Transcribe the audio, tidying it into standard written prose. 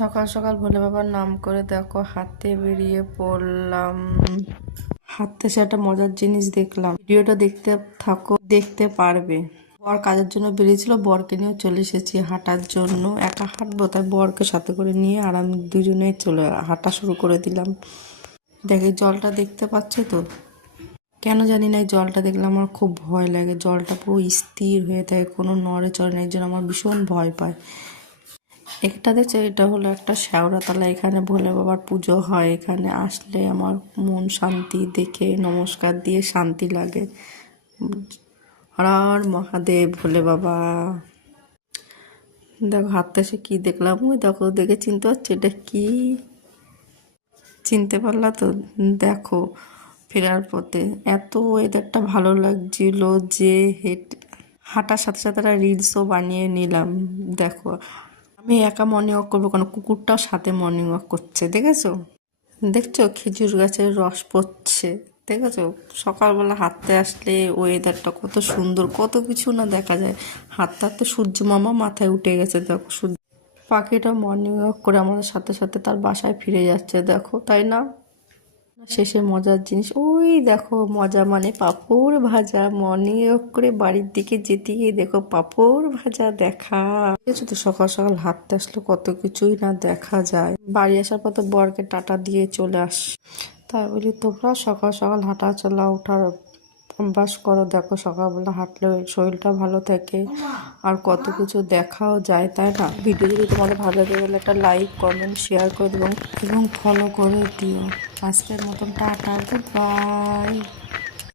সকাল সকাল ভোলে বাবার নাম করে দেখো হাঁটতে বেরিয়ে পড়লাম। হাঁটতে সে একটা মজার জিনিস দেখলাম, ভিডিওটা দেখতে থাকো, দেখতে পারবে। বর কাজের জন্য বেরিয়েছিল, বরকে নিয়ে চলে এসেছি হাঁটার জন্য। একা হাঁটবো তাই বরকে সাথে করে নিয়ে আর আমি দুজনেই চলে হাঁটা শুরু করে দিলাম। দেখি জলটা দেখতে পাচ্ছ তো, কেন জানি না এই জলটা দেখলে আমার খুব ভয় লাগে। জলটা পুরো স্থির হয়ে থাকে, কোনো নড়ে চড়ে না, এই জন্য আমার ভীষণ ভয় পায়। এটা দেখছো, এটা হলো একটা শেওড়াতলা। এখানে ভোলে বাবার পুজো হয়। এখানে আসলে আমার মন শান্তি, দেখে নমস্কার দিয়ে শান্তি লাগে। হর হর মহাদেব ভোলে বাবা। দেখো হাঁটতে এসে কি দেখলাম, ওই দেখো, দেখে চিনতে পারছো এটা কি? চিনতে পারলা তো? দেখো ফেরার পথে এত ওয়েদারটা ভালো লাগছিল যে হাঁটার সাথে সাথে একটা রিলসও বানিয়ে নিলাম। দেখো আমি একা মর্নিং ওয়াক করবো কেন, কুকুরটাও সাথে মর্নিং ওয়াক করছে, দেখেছো? দেখছো খেজুর গাছের রস পড়ছে, দেখেছো? সকালবেলা হাঁটতে আসলে ওয়েদারটা কত সুন্দর, কত কিছু না দেখা যায়। হাঁটতে হাঁটতে সূর্য মামা মাথায় উঠে গেছে। দেখো সূর্য পাখিটা মর্নিং ওয়াক করে আমাদের সাথে সাথে তার বাসায় ফিরে যাচ্ছে, দেখো, তাই না? শেষে মজার জিনিস ওই দেখো, মজা মানে পাঁপড় ভাজা। মর্নিং ওয়াক করে বাড়ির দিকে যেতে গিয়ে দেখো পাঁপড় ভাজা দেখা। দেখেছো তো, সকাল সকাল হাঁটতে আসলে কত কিছুই না দেখা যায়। বাড়ি আসার পর তো বরকে টাটা দিয়ে চলে আস। তাই বলি তোমরা সকাল সকাল হাঁটা চলা ওঠার অভ্যাস করো। দেখো সকালবেলা হাঁটলে শরীরটা ভালো থাকে আর কত কিছু দেখাও যায়, তাই না? ভিডিও যদি তোমাদের ভালো লাগে তাহলে একটা লাইক, কমেন্ট, শেয়ার করে দেবো এবং ফলো করে দিও। আজকের মতন টাটা, গুড বাই।